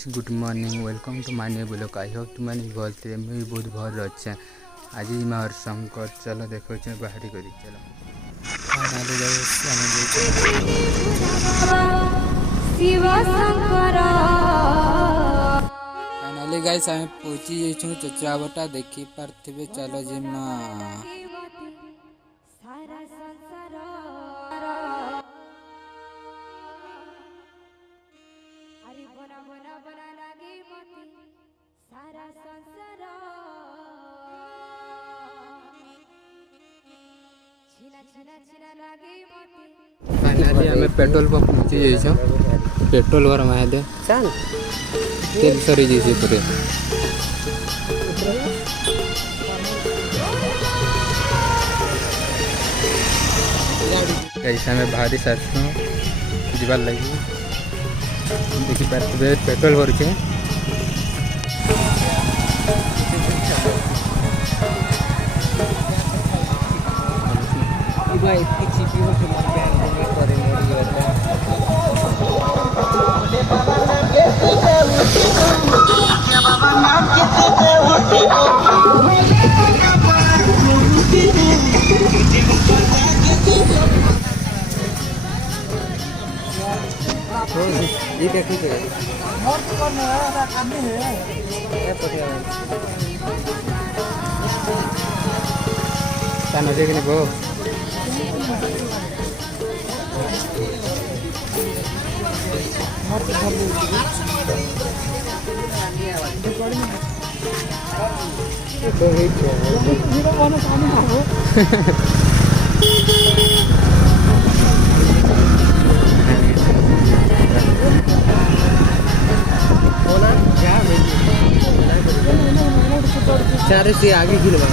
Guys good morning welcome to my new blog. I hope तुम मैंने बोलते मुझे बहुत भल अच्छे आज मोर शंकर चलो देखो बाहरी करी चलो फाइनली गाइस आम पहुंची जाइछू चचरावटा देखी पार्थिबे चलो जिमा फाइनली आम पेट्रोल पंप पहुंची जाइछू पेट्रोल भरमा है दे तेल सरी जैसे पूरे कैसे हमें बाहरी साथों जीवार लगी देखी पारे पेट्रोल भर के ये देखो क्या नजर कि गो चारे से आगे गिरवा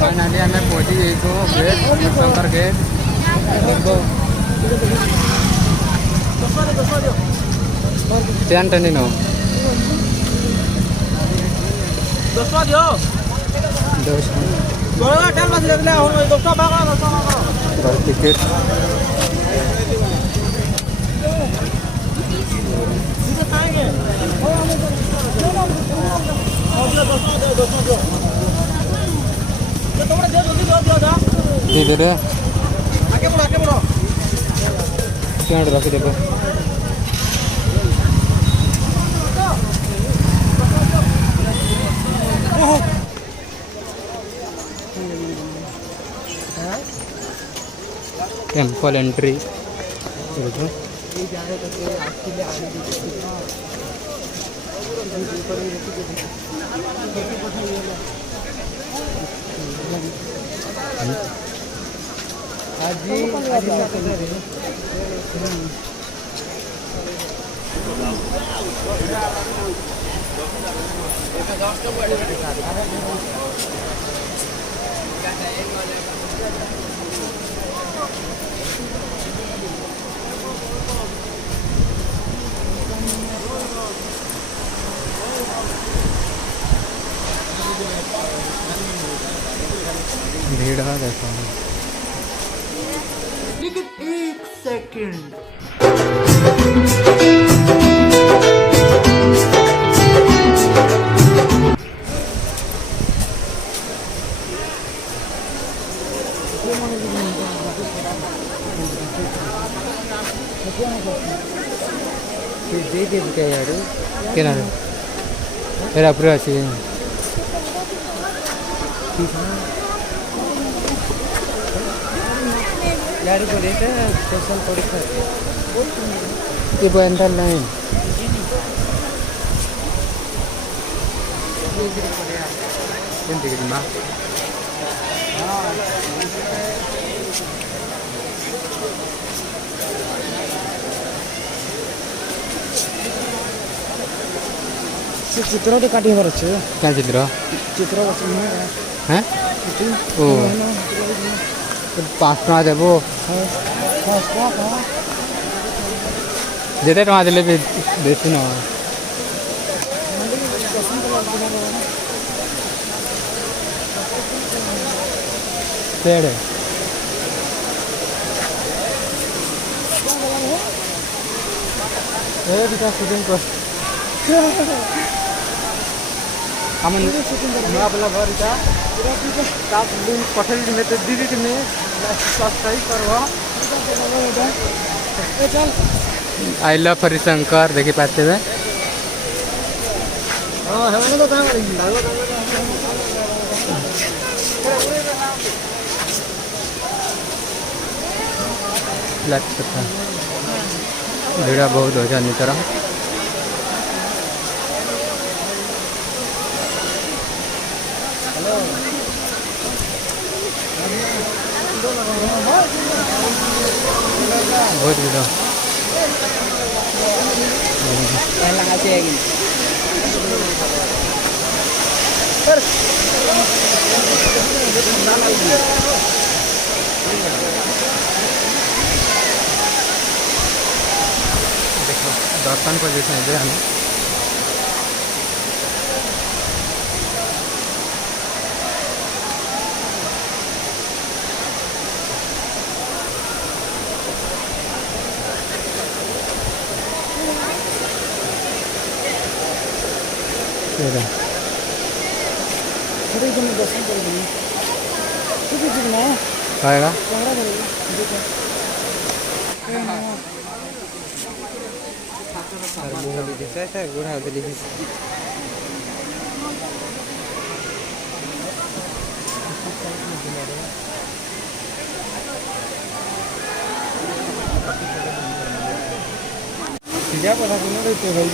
फाइनली हमें पहुंची गई तो शंकर गेट चैन टनी नो टिकट धीरे क्या रखी देखो टेम्पल एंट्री भीड़ है देखो। लेकिन एक सेकंड क्या तेरा पूरा अच्छी गाड़ी को लेकर स्पेशल परीक्षा ये वो अंदर लाइन माँ चित्र तो काटी हमारे अच्छे क्या चित्र चित्र हैं ओ 5 टଙ୍କା देबो जेते टଙ୍କା देले भी बेसी न पेड़ ए बिका शूटिंग कर हम नया वाला घर का आप लिंक पठेल में तो दीदी में सब्सक्राइब करवा आई लव हरिशंकर देखी पाते हुए भीड़ बहुत हो जानी तरह बहुत भीड़ देखो दर्शन पोजिशन है हमें आएगा गुड़ा दिल्ली क्या पता भाई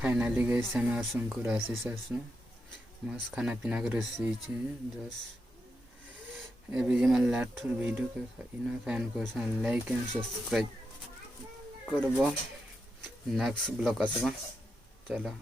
फाइनाली गए समय शंकर आशीष मस्त खाना पीना कर जस्ट ए लास्ट वीडियो के फैन को लाइक एंड सब्सक्राइब करब नेक्स्ट ब्लॉग आसबा चलो।